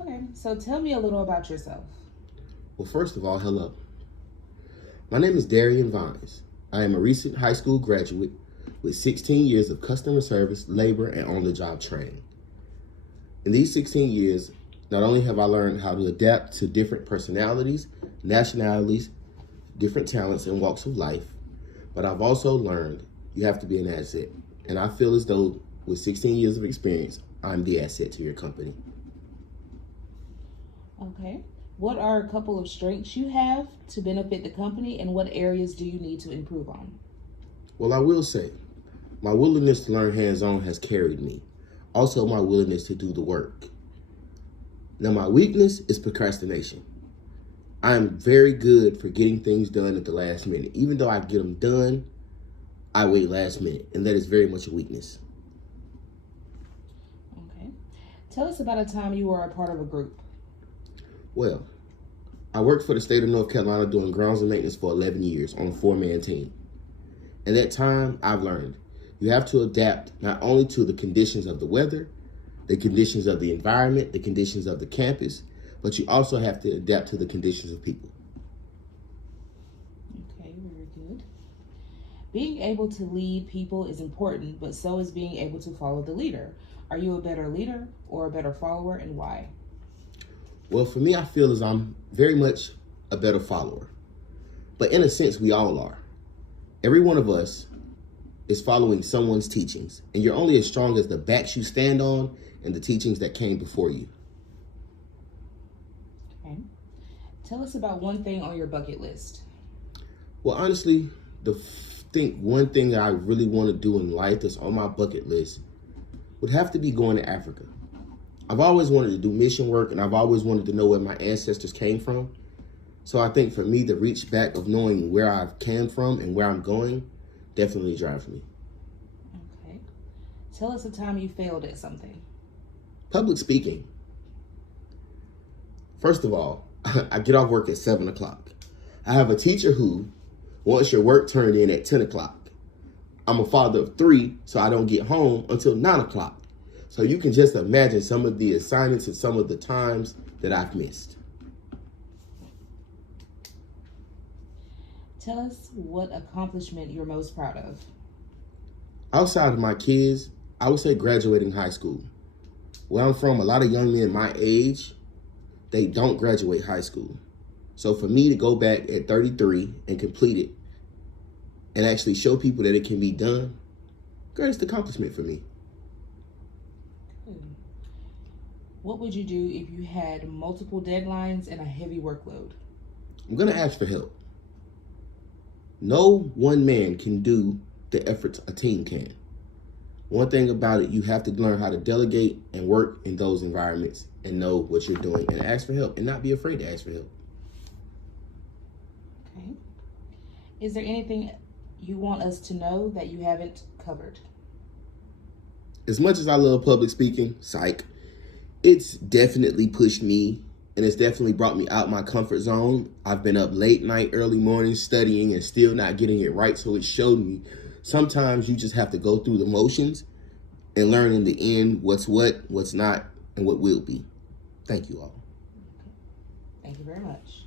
Okay, so tell me a little about yourself. Well, first of all, hello. My name is Darian Vines. I am a recent high school graduate with 16 years of customer service, labor, and on-the-job training. In these 16 years, not only have I learned how to adapt to different personalities, nationalities, different talents, and walks of life, but I've also learned you have to be an asset. And I feel as though with 16 years of experience, I'm the asset to your company. Okay. What are a couple of strengths you have to benefit the company, and what areas do you need to improve on? Well, I will say, my willingness to learn hands-on has carried me. Also, my willingness to do the work. Now, my weakness is procrastination. I am very good for getting things done at the last minute. Even though I get them done, I wait last minute, and that is very much a weakness. Okay. Tell us about a time you were a part of a group. Well, I worked for the state of North Carolina doing grounds and maintenance for 11 years on a 4-man team. In that time, I've learned you have to adapt not only to the conditions of the weather, the conditions of the environment, the conditions of the campus, but you also have to adapt to the conditions of people. Okay, very good. Being able to lead people is important, but so is being able to follow the leader. Are you a better leader or a better follower, and why? Well, for me, I feel as I'm very much a better follower. But in a sense, we all are. Every one of us is following someone's teachings, and you're only as strong as the backs you stand on and the teachings that came before you. Okay. Tell us about one thing on your bucket list. Well, honestly, one thing that I really want to do in life that's on my bucket list would have to be going to Africa. I've always wanted to do mission work, and I've always wanted to know where my ancestors came from. So I think for me, the reach back of knowing where I came from and where I'm going definitely drives me. Okay. Tell us a time you failed at something. Public speaking. First of all, I get off work at 7 o'clock. I have a teacher who wants your work turned in at 10 o'clock. I'm a father of 3, so I don't get home until 9 o'clock. So you can just imagine some of the assignments and some of the times that I've missed. Tell us what accomplishment you're most proud of. Outside of my kids, I would say graduating high school. Where I'm from, a lot of young men my age, they don't graduate high school. So for me to go back at 33 and complete it and actually show people that it can be done, greatest accomplishment for me. What would you do if you had multiple deadlines and a heavy workload? I'm going to ask for help. No one man can do the efforts a team can. One thing about it, you have to learn how to delegate and work in those environments and know what you're doing and ask for help and not be afraid to ask for help. Okay. Is there anything you want us to know that you haven't covered? As much as I love public speaking, psych, it's definitely pushed me and it's definitely brought me out my comfort zone. I've been up late night, early morning studying and still not getting it right. So it showed me sometimes you just have to go through the motions and learn in the end what's what, what's not, and what will be. Thank you all. Thank you very much.